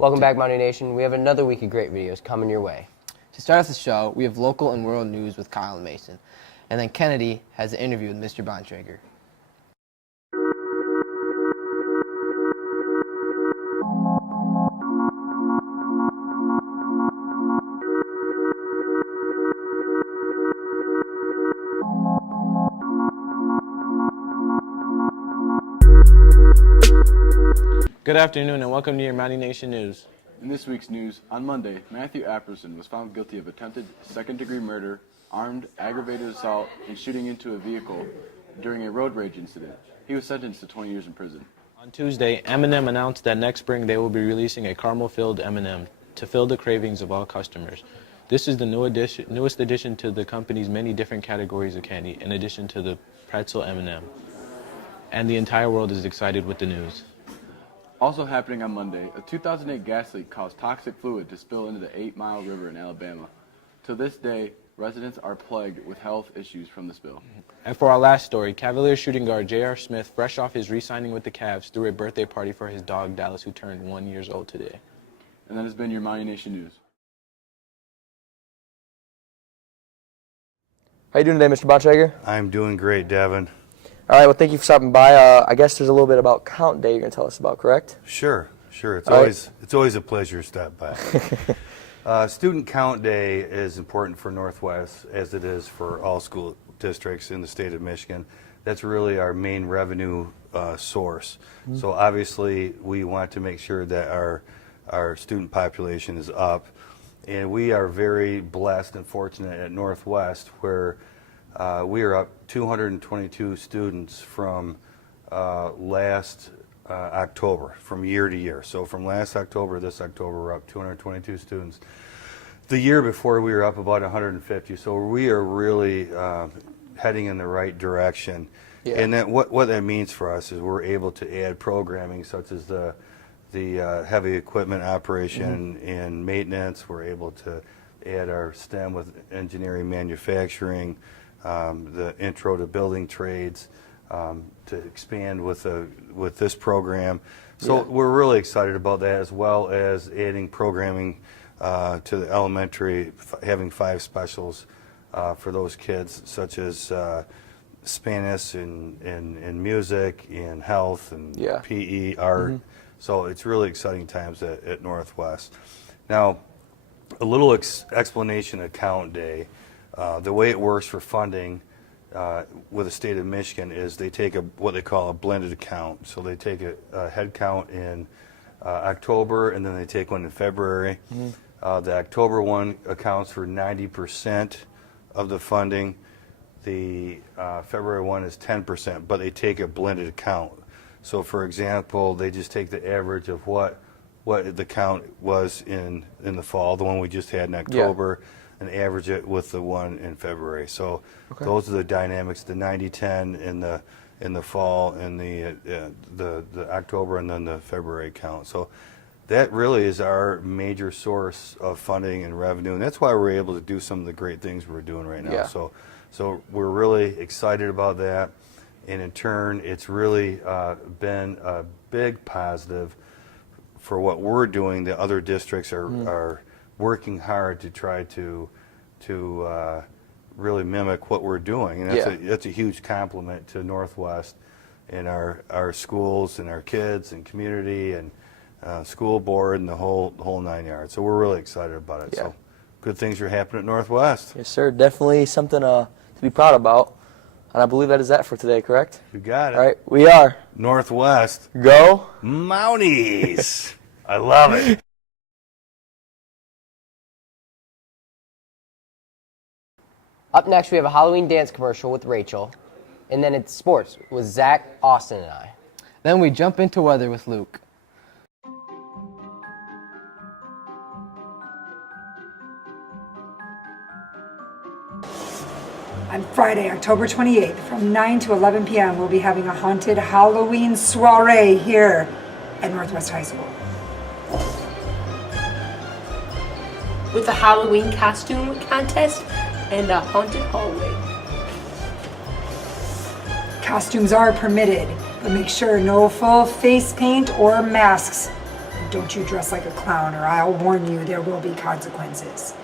Welcome back, Mountie Nation. We have another week of great videos coming your way. To start off the show, we have local and world news with Kyle and Mason. And then Kennedy has an interview with Mr. Bontrager. Good afternoon and welcome to your Mountie Nation News. In this week's news, on Monday, Matthew Apperson was found guilty of attempted second-degree murder, armed, aggravated assault, and shooting into a vehicle during a road rage incident. He was sentenced to 20 years in prison. On Tuesday, M&M announced that next spring they will be releasing a caramel-filled M&M to fill the cravings of all customers. This is the newest addition to the company's many different categories of candy, in addition to the pretzel M&M. And the entire world is excited with the news. Also happening on Monday, a 2008 gas leak caused toxic fluid to spill into the 8 Mile River in Alabama. To this day, residents are plagued with health issues from the spill. And for our last story, Cavaliers shooting guard J.R. Smith, fresh off his re-signing with the Cavs, threw a birthday party for his dog Dallas, who turned 1 year old today. And that has been your Mountie Nation News. How you doing today, Mr. Bontrager? I'm doing great, Devin. All right, well, thank you for stopping by. I guess there's a little bit about Count Day you're going to tell us about, correct? Sure. It's All always a pleasure to stop by. Student Count Day is important for Northwest, as it is for all school districts in the state of Michigan. That's really our main revenue source. Mm-hmm. So obviously, we want to make sure that our student population is up. And we are very blessed and fortunate at Northwest, where we are up 222 students from last October, from year to year. So from last October to this October, we're up 222 students. The year before, we were up about 150. So we are really heading in the right direction. Yeah. And that what that means for us is we're able to add programming such as the heavy equipment operation mm-hmm. and maintenance. We're able to add our STEM with engineering, manufacturing, the intro to building trades, to expand with this program. So we're really excited about that, as well as adding programming to the elementary, having 5 specials for those kids, such as Spanish and music and health and PE, art. Mm-hmm. So it's really exciting times at Northwest. Now, a little explanation of Count Day. The way it works for funding with the state of Michigan is they take what they call a blended account. So they take a head count in October, and then they take one in February. Mm-hmm. The October one accounts for 90% of the funding. The February one is 10%, but they take a blended account. So for example, they just take the average of what the count was in the fall, the one we just had in October, and average it with the one in February. So those are the dynamics, the 90-10 in the fall, and the October, and then the February count. So that really is our major source of funding and revenue, and that's why we're able to do some of the great things we're doing right now. So we're really excited about that, and in turn, it's really been a big positive for what we're doing. The other districts are working hard to try to really mimic what we're doing, and that's a huge compliment to Northwest and our schools and our kids and community and school board and the whole 9 yards. So we're really excited about it. So good things are happening at Northwest. Yes, sir. Definitely something to be proud about. And I believe that is that for today, correct? You got it. All right, we are Northwest. Go Mounties. I love it. Up next, we have a Halloween dance commercial with Rachel, and then it's sports with Zach, Austin, and I. Then we jump into weather with Luke. On Friday, October 28th, from 9 to 11 p.m., we'll be having a haunted Halloween soiree here at Northwest High School. With a Halloween costume contest and a haunted hallway. Costumes are permitted, but make sure no full face paint or masks don't you dress like a clown, or I'll warn you there will be consequences.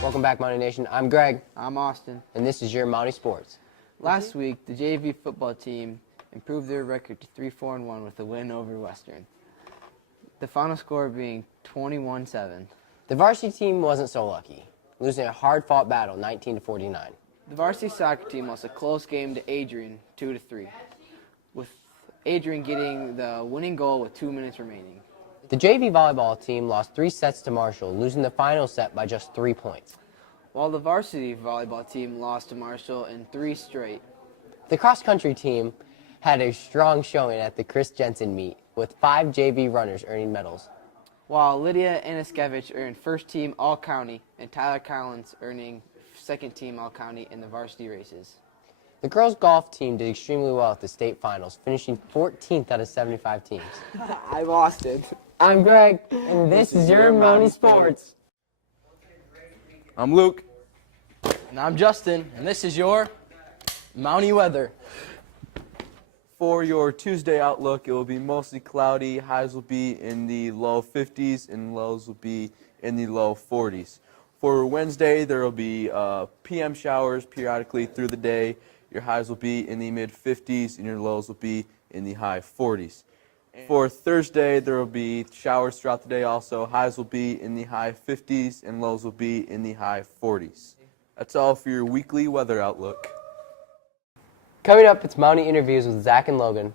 Welcome back, Mountie Nation. I'm Greg, I'm Austin. and this is your Mountie Sports. Last week, the JV football team improved their record to 3-4-1 with a win over Western. The final score being 21-7. The varsity team wasn't so lucky, losing a hard-fought battle 19-49. The varsity soccer team lost a close game to Adrian 2-3, with Adrian getting the winning goal with 2 minutes remaining. The JV volleyball team lost 3 sets to Marshall, losing the final set by just 3 points. While the varsity volleyball team lost to Marshall in 3 straight. The cross-country team had a strong showing at the Chris Jensen meet, with 5 JV runners earning medals. While Lydia Aniskevich earned first team All-County and Tyler Collins earning second team All-County in the varsity races. The girls' golf team did extremely well at the state finals, finishing 14th out of 75 teams. I'm Austin. I'm Greg, and this is your Mountie Sports. I'm Luke. And I'm Justin, and this is your Mountie weather. For your Tuesday outlook, it will be mostly cloudy. Highs will be in the low 50s and lows will be in the low 40s. For Wednesday, there will be PM showers periodically through the day. Your highs will be in the mid 50s and your lows will be in the high 40s. For Thursday, there will be showers throughout the day also. Highs will be in the high 50s and lows will be in the high 40s. That's all for your weekly weather outlook. Coming up, it's Mountie interviews with Zach and Logan.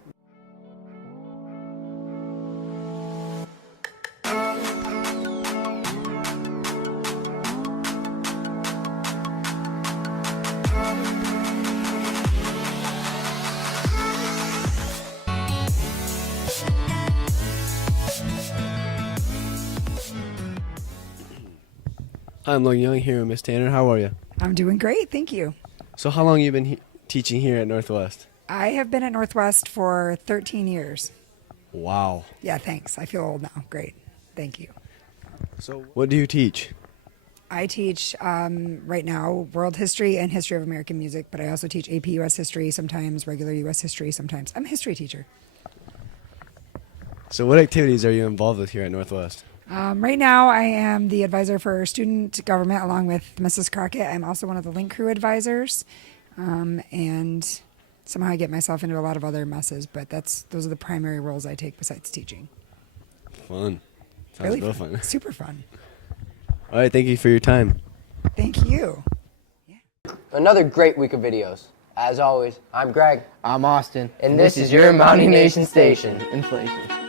Hi, I'm Logan Young here with Miss Tanner. How are you? I'm doing great, thank you. So how long have you been teaching here at Northwest? I have been at Northwest for 13 years. Wow. Yeah, thanks. I feel old now. Great. Thank you. So what do you teach? I teach right now world history and history of American music, but I also teach AP US history, sometimes regular US history, sometimes. I'm a history teacher. So what activities are you involved with here at Northwest? Right now, I am the advisor for student government along with Mrs. Crockett. I'm also one of the link crew advisors, and somehow I get myself into a lot of other messes, but those are the primary roles I take besides teaching. Fun. Sounds Really real fun. Super fun. All right, thank you for your time. Thank you. Another great week of videos. As always, I'm Greg, I'm Austin. and this is your Mountie Nation station. Inflation.